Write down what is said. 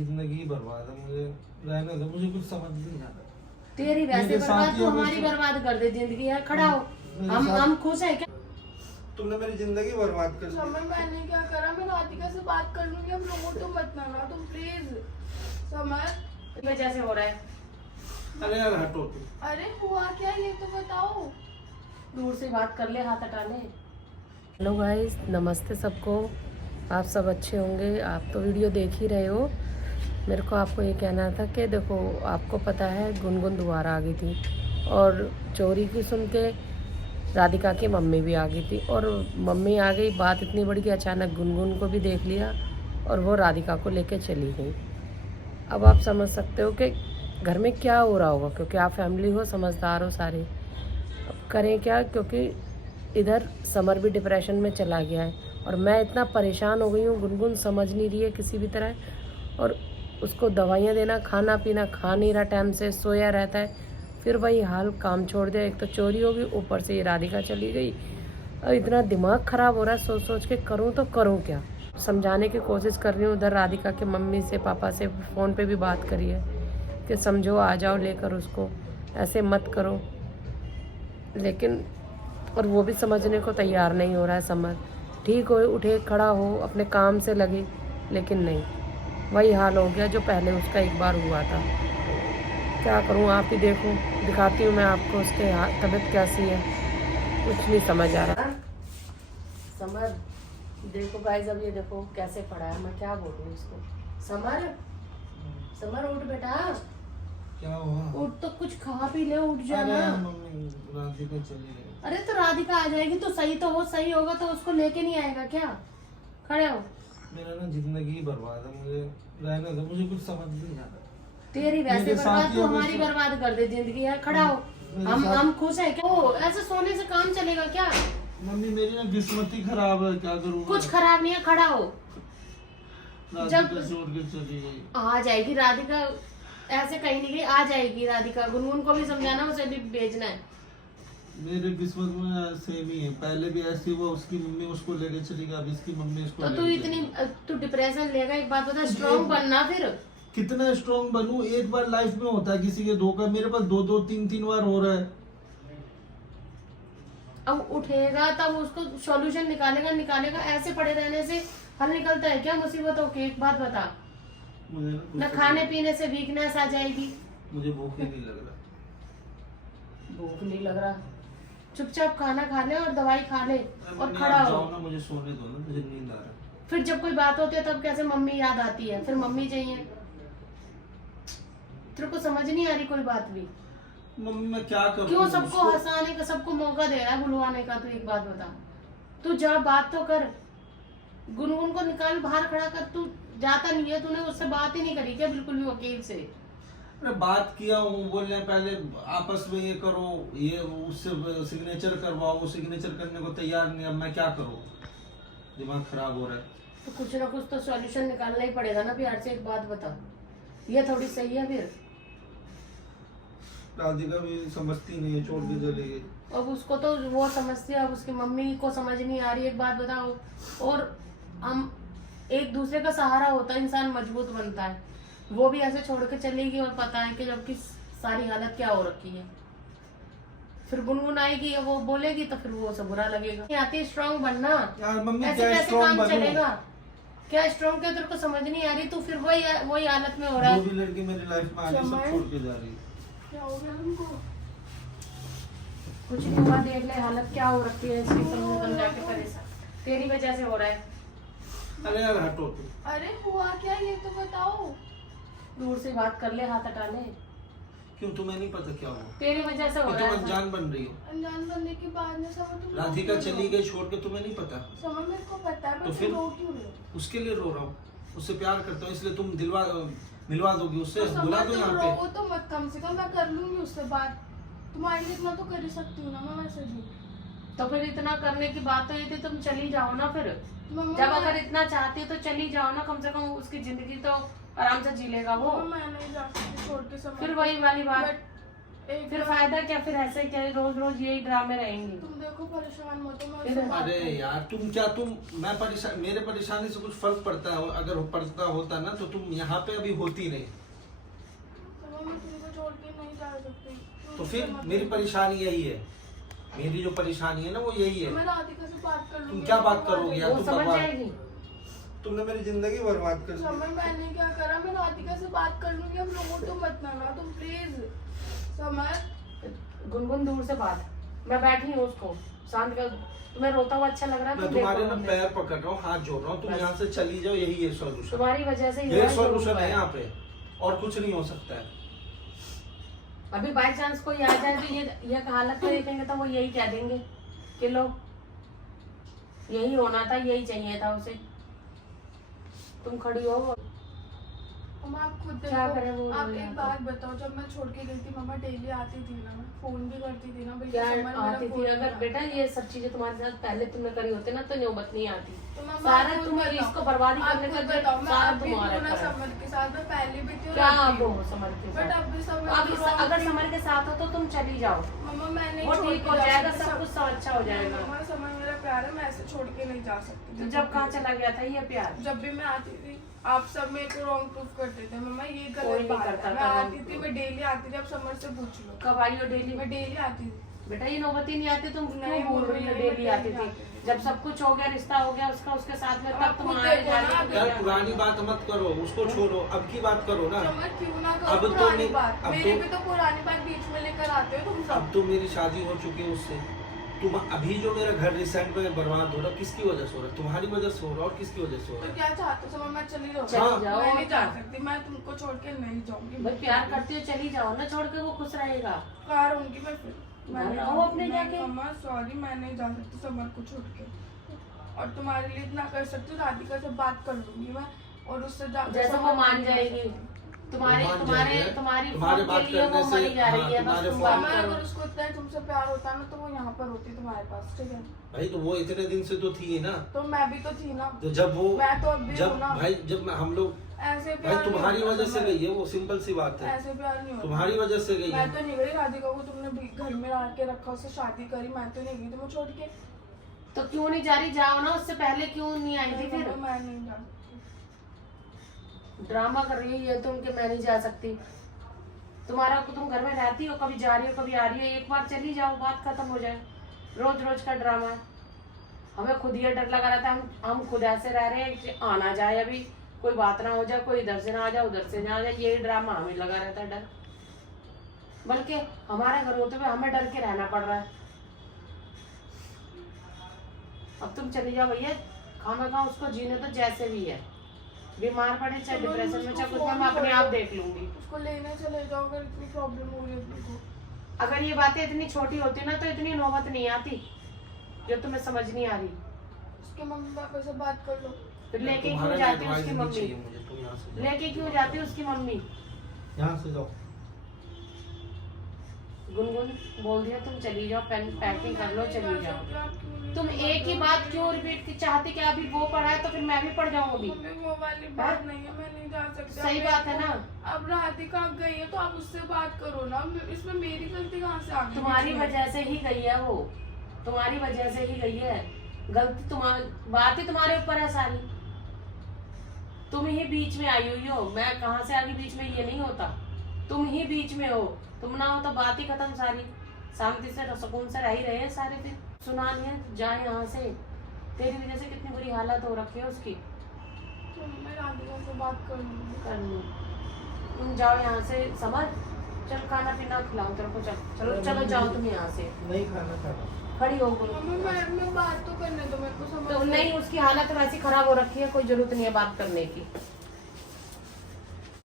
जिंदगी बर्बाद है, मुझे रहने दो, मुझे कुछ समझ नहीं आ रहा। तेरी वैसे बर्बाद तो हमारी बर्बाद कर दे जिंदगी है। खड़ा हो, हम खुश है क्या? तुमने मेरी जिंदगी बर्बाद कर दी। समय मैंने क्या करा? मैं राधिका से बात कर लूंगी, हम लोगों तो मत ना तुम प्लीज। समय वजह से हो रहा है। अरे यार हटो तुम। अरे हुआ क्या ये तो बताओ। दूर से बात कर ले, हाथ हटा ले। हेलो गाइस, नमस्ते सबको। आप सब अच्छे होंगे। आप तो वीडियो देख ही रहे हो। मेरे को आपको ये कहना था कि देखो, आपको पता है गुनगुन दोबारा आ गई थी और चोरी की सुन के राधिका की मम्मी भी आ गई थी। और मम्मी आ गई, बात इतनी बड़ी कि अचानक गुनगुन को भी देख लिया और वो राधिका को लेके चली गई। अब आप समझ सकते हो कि घर में क्या हो रहा होगा, क्योंकि आप फैमिली हो, समझदार हो सारे। अब करें क्या, क्योंकि इधर समर भी डिप्रेशन में चला गया है और मैं इतना परेशान हो गई हूँ। गुनगुन समझ नहीं रही है किसी भी तरह, और उसको दवाइयाँ देना, खाना पीना खा नहीं रहा, टाइम से सोया रहता है, फिर वही हाल, काम छोड़ दिया। एक तो चोरी होगी, ऊपर से ये राधिका चली गई। अब इतना दिमाग ख़राब हो रहा है, सोच सोच के करूँ तो करूँ क्या। समझाने की कोशिश कर रही हूँ। उधर राधिका के मम्मी से, पापा से फ़ोन पे भी बात करी है कि समझो, आ जाओ लेकर उसको, ऐसे मत करो। लेकिन और वो भी समझने को तैयार नहीं हो रहा है। समर ठीक हो, उठे, खड़ा हो, अपने काम से लगे, लेकिन नहीं, वही हाल हो गया जो पहले उसका एक बार हुआ था। क्या करूं, आप ही देखो, दिखाती हूँ मैं आपको उसके तबीयत कैसी है। कुछ नहीं समझ आ रहा। समर देखो गाइस, अब ये देखो कैसे पड़ा है। मैं क्या बोलूँ इसको। समर, समर उठ बेटा। क्या हुआ? उठ तो कुछ खा पी ले, उठ जाना। मम्मी राधिका चली गई। अरे तो राधिका आ जाएगी तो सही तो हो, सही होगा तो उसको लेके नहीं आएगा क्या? खड़े हो। मेरा ना जिंदगी बर्बाद है, मुझे रहने दो, मुझे कुछ समझ नहीं आ रहा। तेरी वैसे बर्बाद तो हमारी बर्बाद कर दे जिंदगी है। खड़ा हो, हम खुश है क्या? ओ, ऐसे सोने से काम चलेगा क्या? मम्मी मेरी ना किस्मत ही खराब है, क्या करूँ? कुछ खराब नहीं है, खड़ा हो। जब छोड़ के चली गई। आ जाएगी राधिका, ऐसे कहीं नहीं गई, आ जाएगी राधिका। गुनगुन को भी समझाना, उसे भी भेजना है। मेरे किस्मत में सेम ही है, पहले भी ऐसी हुआ, उसकी मम्मी उसको लेके चली गई, अब इसकी मम्मी उसको तो तू डिप्रेशन लेगा। एक बात बता, स्ट्रॉन्ग बनना। फिर कितना स्ट्रॉन्ग बनूं? एक बार लाइफ में होता है किसी के धोखा, मेरे पास दो दो तीन तीन बार हो रहा है। अब उठेगा तब उसको सॉल्यूशन निकालेगा। ऐसे पड़े रहने से हल निकलता है क्या मुसीबतों के? एक बात बता, मुझे न खाने पीने से वीकनेस आ जाएगी। मुझे भूख ही नहीं लग रहा। भूख नहीं लग रहा, चुपचाप खाना खा ले और दवाई खा ले और खड़ा हो। जाओ ना, मुझे सोने दो ना, मुझे नींद आ रहा है। फिर जब कोई बात होती है तब कैसे मम्मी याद आती है? फिर मम्मी चाहिए। तेरे को समझ नहीं आ रही कोई बात भी? मम्मी मैं क्या करूं? क्यों सबको हंसाने का, सबको मौका दे रहा है बुलवाने का? तू एक बात बता, तू जा बात तो कर। गुनगुन को निकाल, बाहर खड़ा कर। तू जाता नहीं है, तूने उससे बात ही नहीं करी क्या बिल्कुल भी वकील से? अरे बात किया हूँ, बोल रहे पहले आपस में ये करो, ये उससे सिग्नेचर करवाओ, वो सिग्नेचर करने को तैयार नहीं। अब मैं क्या करूँ, दिमाग खराब हो रहा है। तो कुछ ना कुछ तो सॉल्यूशन निकालना ही पड़ेगा ना। प्यार से एक बात बता, ये थोड़ी सही है। फिर राधिका भी समझती नहीं है, छोड़ के चली गई। अब उसको तो वो समझती है, अब उसकी मम्मी को समझ नहीं आ रही। एक बात बताओ, और हम एक दूसरे का सहारा होता है, इंसान मजबूत बनता है। वो भी ऐसे छोड़ के चलेगी और पता है कि जबकि सारी हालत क्या हो रखी है। फिर गुनगुन आएगी, वो बोलेगी तो फिर वो सब बुरा लगेगा। आती स्ट्रॉन्ग बनना यार मम्मी, ऐसे क्या कैसे स्ट्रॉन्ग काम बनूं? चलेगा? क्या स्ट्रॉन्ग क्या तेरे को समझ नहीं आ रही? तू फिर वही हालत में हो रहा है। जो भी लड़की मेरी लाइफ में आ गई सब छोड़ के जा रही है। क्या हो गया हमको? कुछ नहीं हुआ, देख ले हालत क्या हो रखी है इसकी। सब जाके परेशान तेरी वजह से हो रहा है। अरे यार हटो तुम। अरे हुआ क्या ये तो बताओ। दूर से बात कर ले, हाथ हटा ले। क्यों, तुम्हें नहीं पता क्या हुआ? तेरी वजह से हो तुम रहा है। अनजान बन रही हो। अनजान बनने के बाद में समझ तुम राधिका चली गई छोड़ के, तुम्हें नहीं पता? समझ मेरे को पता है, तो पर फिर तुम रो क्यों रहे हो? उसके लिए रो रहा हूँ, उससे प्यार करता हूँ, इसलिए तुम मिलवा दोगी उससे? तो बुला समझ दो तुम यहाँ रोवो पे। तो मत, कम से कम मैं कर लूंगी उससे बात। तुम्हारे लिए इतना तो कर ही सकती हूँ ना मैं वैसे भी। तो फिर इतना करने की बात तो ये थी, तुम चली जाओ ना। फिर मम्मा जब अगर इतना चाहती तो चली जाओ ना, कम से कम उसकी जिंदगी तो आराम से जी लेगा वो। मैं नहीं जा सकती छोड़ के। समझ फिर वही वाली बात। बट फिर फायदा क्या, फिर ऐसे क्या रोज रोज यही ड्रामे रहेंगे। तुम देखो परेशान मत हो, मैं फिर- उससे बात अरे करूंगी। यार मैं परेशान, मेरे परेशानी से कुछ फर्क पड़ता है? अगर पड़ता होता ना तो तुम यहाँ पे अभी होती नहीं। तो मैं तुमको छोड़ के नहीं जा सकती। तो फिर मेरी परेशानी यही है, मेरी जो परेशानी है ना वो यही है। मैं राधिका से बात कर लूंगी। तुम क्या बात करोगे यार? वो तुम समझ बर्बाद, जाएगी। तुमने मेरी जिंदगी बर्बाद कर दी। समय मैंने क्या करा, मैं राधिका से बात कर लूंगी। अब लोगों तो मत ना तुम प्लीज। समय गुनगुन दूर से बात, मैं बैठी हूँ उसको शांत कर। तुम्हें रोता हुआ अच्छा लग रहा है? मैं तुम तुम्हारे देखो ना हमने। पैर पकड़ रहा हूँ, हाथ जोड़ रहा हूँ, तुम बस। यहाँ से चली जाओ, यही है सॉल्यूशन। तुम्हारी वजह से ही यही हुआ है जो सॉल्यूशन हुआ है है। यहाँ पे, और कुछ नहीं हो सकता है। अभी बाई चांस कोई आ जाए तो ये हालत में देखेंगे तो वो यही कह देंगे कि लो यही होना था, यही चाहिए था उसे। तुम खड़ी हो, हम आप खुद क्या देखो। करें वो आप रोज एक आके। बात बताओ, जब मैं छोड़ के गई थी मम्मा डेली आती थी ना, मैं फोन भी करती थी ना, बल्कि क्या समर मेरा आती थी? फोन अगर था। बेटा ये सब चीजें तुम्हारे साथ पहले तुमने करी होती ना तो नौबत नहीं आती। तो मम्मा सारा आप खुद तुम बताओ। इसको बर्बादी आप करने खुद का बताओ, मैं सारा अब भी तुम्हारा हूँ ना है। समर के साथ, मैं पहले भी थी और क्या अब आप भी हो हूँ। समर के बट साथ? अब भी समर अब को wrong अगर थी। समर के साथ हो तो तुम चली जाओ, मम्मा मैं नहीं वो छोड़ ठीक के हो जा जाएगा, सकती, सब कुछ सब अच्छा हो जाएगा। मम्मा समर मेरा प्यार है, मैं ऐसे छोड़ के नहीं जा सकती। तो जब कहाँ चला गया था ये प्यार? जब भी मैं आती थी आप सब मेरे को रॉन्ग प्रूफ करते थे। मम्मा ये कोई गलत नहीं बात करता है। था मैं wrong आती थी, proof। मैं डेली आती थी, अब समर से पूछ लो। कब आई हो डेली? मैं डेली आती थी। बेटा ये नौबती नहीं आती, तुम क्यों नहीं, बोल रही हो नहीं, डेली मैं आती डेली थी? आती थी। जब सब कुछ हो गया, रिश्ता हो गया उसका उसके साथ में, तब आप तुम खुद आए देखो ना, जाके आप तो यार क्या? पुरानी बात मत करो, उसको छोड़ो, अब की बात करो ना। समर क्यों ना अब करो तो पुरानी मैं- बात, अब मेरी तो- भी तो पुरानी बात बीच में लेकर आते हो तुम सब। अब तो मेरी शादी हो चुकी है उससे। तुम अभी जो मेरा घर रिसेंट में बर्बाद हो रहा, किसकी वजह से हो रहा? तुम्हारी वजह से हो रहा, और किसकी वजह से हो तो रहा? क्या चाहते हो समर, मैं चली जाऊँ? चली जाओ, मैं नहीं जा और सकती, मैं तुमको छोड़ के नहीं जाऊंगी। भाई प्यार करती हो चली जाओ ना, छोड़ के वो खुश रहेगा। कहाँ रहूंगी मैं फिर? मैं नहीं रहो जाऊंगी। अपने नहीं, जाके। मम्मा सॉरी, मैं नहीं जा सकती समर को छोड़ के। और तुम्हारे लिए इतना कर सकती हूँ, राधिका से बात कर लूंगी मैं, और उससे जैसे वो मान जाएगी तुम्हारे मान तुम्हारे जाएगी। तुम्हारी तुम्हारे फोन बात के लिए वो करने से- मरी जा रही है, हाँ, बस तुम्हारे तुम फोन- बात समर करो। अगर उसको इतना तुमसे प्यार होता ना तो वो यहाँ पर होती तुम्हारे पास, ठीक है? भाई तो वो इतने दिन से तो थी ना, तो मैं भी तो थी ना। तो जब वो मैं तो अब भी जब हूँ ना। भाई जब हम लोग ऐसे भाई प्यार तुम्हारी नहीं होता वजह से समर। गई है वो, सिंपल सी बात है। ऐसे प्यार नहीं होता। तुम्हारी वजह से गई है। मैं तो नहीं गई, राधिका को तुमने भी घर में ला के रखा, उससे शादी करी, मैं तो नहीं गई तुम्हें छोड़ के। तो क्यों नहीं जा रही? जाओ ना, उससे पहले क्यों नहीं आई थी? फिर मैं नहीं जा सकती। ड्रामा कर रही है तुम कि मैं नहीं जा सकती। तुम्हारा तुम घर में रहती हो, कभी जा रही हो कभी आ रही हो, एक बार चली जाओ, बात खत्म हो जाए। रोज रोज का ड्रामा है। हमें खुद ये डर लगा रहता है, हम खुद ऐसे रह रहे हैं कि आना जाए, अभी कोई बात ना हो जाए, कोई इधर से ना आ जाए उधर से ना आ जाए, यही ड्रामा हमें लगा रहता है डर। बल्कि हमारे घर होते हुए हमें डर के रहना पड़ रहा है। अब तुम चली जाओ भैया, खाना खाओ, उसको जीने तो जैसे भी है, बीमार पड़े चाहे चलो, डिप्रेशन में उसको चाहे कुछ, फोन मैं अपने करो। आप देख लूंगी। उसको लेने चले जाओ अगर इतनी प्रॉब्लम हो रही है अपने को। अगर ये बातें इतनी छोटी होती ना तो इतनी नौबत नहीं आती जो तुम्हें समझ नहीं आ रही। उसके मम्मी पापा से बात कर लो। फिर लेके तुम्हारा क्यों जाती advice उसकी नहीं मम्मी? चाहिए मुझे, तुम यहाँ से जाओ। लेके क्यों जाती उसकी मम्मी? यहाँ से जाओ। गुनगुन बोल दिया तुम चली जाओ, पैकिंग कर लो, चली जाओ। तुम एक ही बात क्यों रिपीट की चाहती कि अभी वो पढ़ा है तो फिर मैं भी पढ़ जाऊँ अभी? वो वाली बात नहीं है, मैं नहीं जा सकती। सही अब बात है ना? अब राधिका गई है तो आप उससे बात करो ना, इसमें मेरी गलती कहाँ से आ गई? तुम्हारी वजह से ही गई है वो, तुम्हारी वजह से ही गई है। गलती तुम्हारी, बात ही तुम्हारे ऊपर है सारी। तुम ही बीच में आई हुई हो, मैं कहाँ से आगे बीच में, ये नहीं होता। तुम ही बीच में हो, तुम ना हो तो बात ही खत्म सारी। शांति से सुकून से रह ही रहे हैं सारे दिन। सुना नहीं है, जा यहाँ से। तेरी वजह से कितनी बुरी हालत हो रखी है उसकी। तो मैं राधिका से बात कर लूंगी। कर लो, तुम जाओ यहाँ से। समझ, चल खाना पीना खिलाओ तेरे को, चल चलो चलो जाओ तुम यहाँ से। नहीं खाना खाना। खड़ी हो मम्मी मैं बात तो करने दो मेरे को, समझ तो नहीं, उसकी हालत वैसी खराब हो रखी है, कोई जरूरत नहीं है बात करने की।